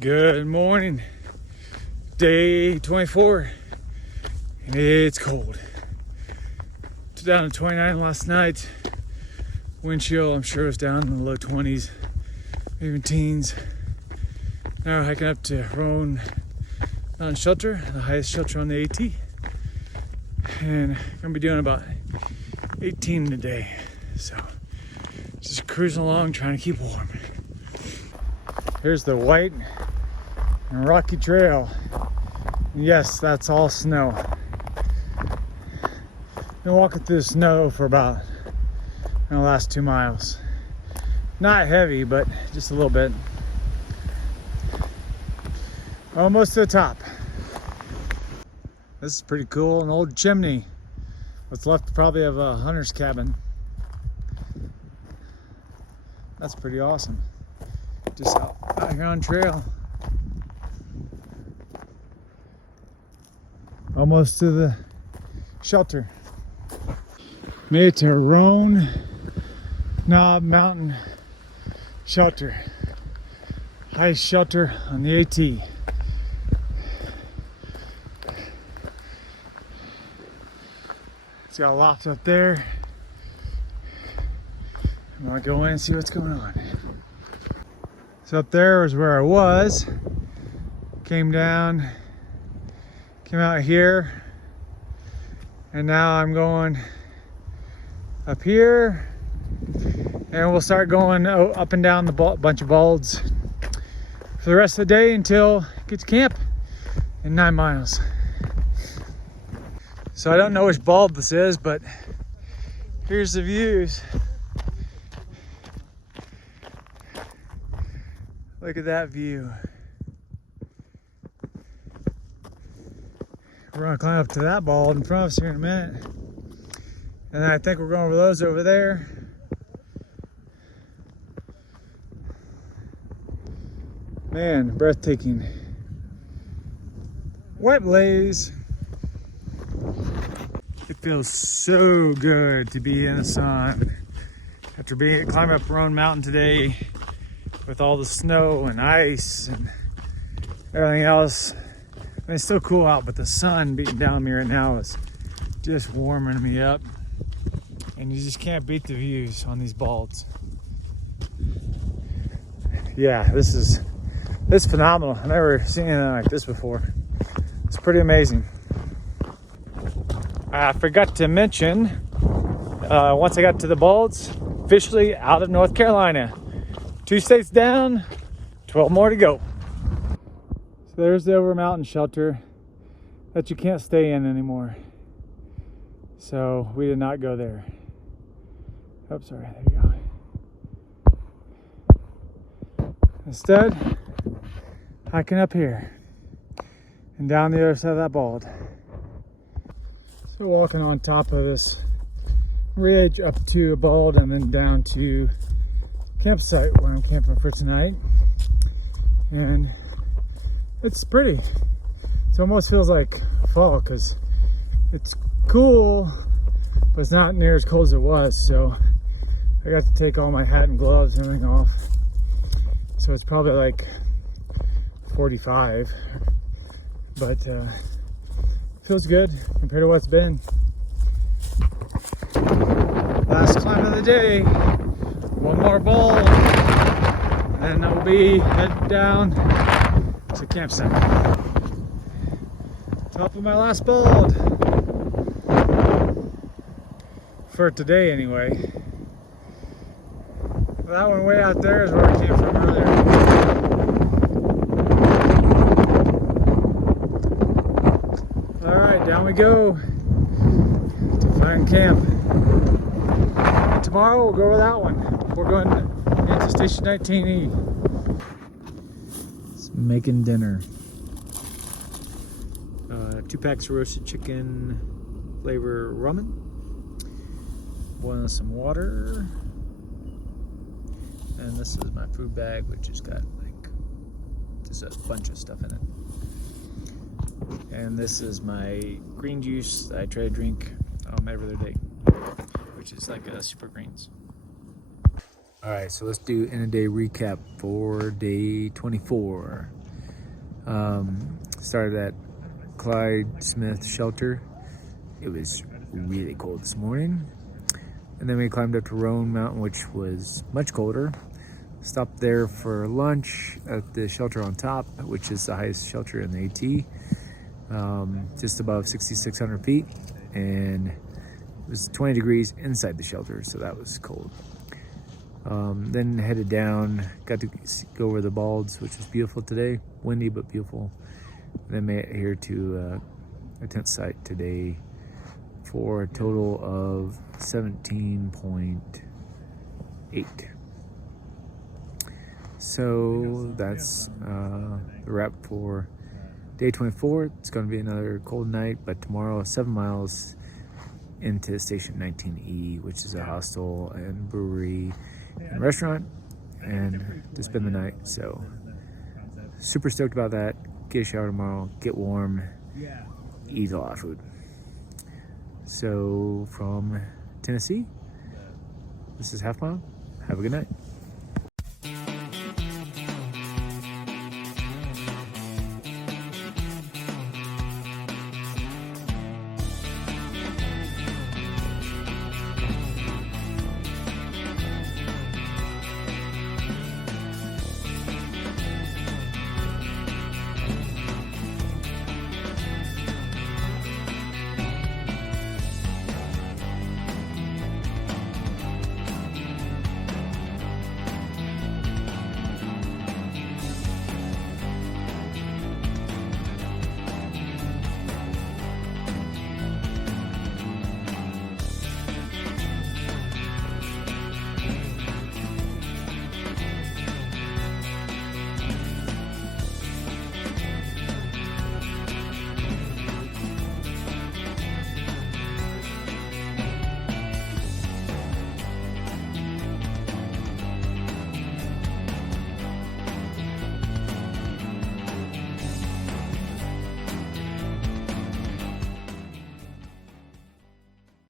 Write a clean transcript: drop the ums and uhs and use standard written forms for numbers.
Good morning, day 24, and it's cold. It's down to 29 last night. Wind chill, I'm sure, was down in the low 20s, even teens. Now we're hiking up to Roan Mountain Shelter, the highest shelter on the AT, and gonna be doing about 18 today. So just cruising along, trying to keep warm. Here's the white and rocky trail. Yes, that's all snow. Been walking through the snow for about the last 2 miles. Not heavy, but just a little bit. Almost to the top. This is pretty cool, an old chimney. What's left probably of a hunter's cabin. That's pretty awesome. Just out here on trail. Almost to the shelter. Made it to Roan Mountain Shelter. Highest shelter on the AT. It's got a loft up there. I'm gonna go in and see what's going on. So up there was where I was. Came down, came out here, and now I'm going up here, and we'll start going up and down the bunch of balds for the rest of the day until I get to camp in 9 miles. So I don't know which bald this is, but here's the views. Look at that view. We're gonna climb up to that bald in front of us here in a minute. And then I think we're going over those over there. Man, breathtaking. White blaze. It feels so good to be in the sun. After climbing up Roan Mountain today with all the snow and ice and everything else. I mean, it's still cool out, but the sun beating down me right now is just warming me up. And you just can't beat the views on these balds. Yeah, this is phenomenal. I've never seen anything like this before. It's pretty amazing. I forgot to mention, once I got to the balds, officially out of North Carolina. 2 states down, 12 more to go. So there's the over mountain shelter that you can't stay in anymore. So we did not go there. Oh, sorry, there you go. Instead, hiking up here and down the other side of that bald. So walking on top of this ridge up to a bald and then down to campsite where I'm camping for tonight. And it's pretty. It almost feels like fall because it's cool, but it's not near as cold as it was. So I got to take all my hat and gloves and everything off. So it's probably like 45, but feels good compared to what it's been. Last climb of the day. One more ball, and then I'll be heading down to campsite. Top of my last bald. For today, anyway. That one way out there is where I came from earlier. Alright, down we go to find camp. And tomorrow we'll go over that one. We're going into Station 19E. It's making dinner. 2 packs of roasted chicken flavor ramen. Boiling some water. And this is my food bag, which has got just a bunch of stuff in it. And this is my green juice that I try to drink every other day, which is like a super greens. All right, so let's do in a day recap for day 24. Started at Clyde Smith Shelter. It was really cold this morning. And then we climbed up to Roan Mountain, which was much colder. Stopped there for lunch at the shelter on top, which is the highest shelter in the AT, just above 6,600 feet. And it was 20 degrees inside the shelter, so that was cold. Then headed down, got to go over the Balds, which was beautiful today. Windy, but beautiful. And then made it here to a tent site today for a total of 17.8. So that's the wrap for day 24. It's going to be another cold night, but tomorrow 7 miles into Station 19E, which is a hostel and brewery and restaurant, and to spend the night. So super stoked about that. Get a shower tomorrow, get warm, eat a lot of food. So from Tennessee, this is Half Mile. Have a good night.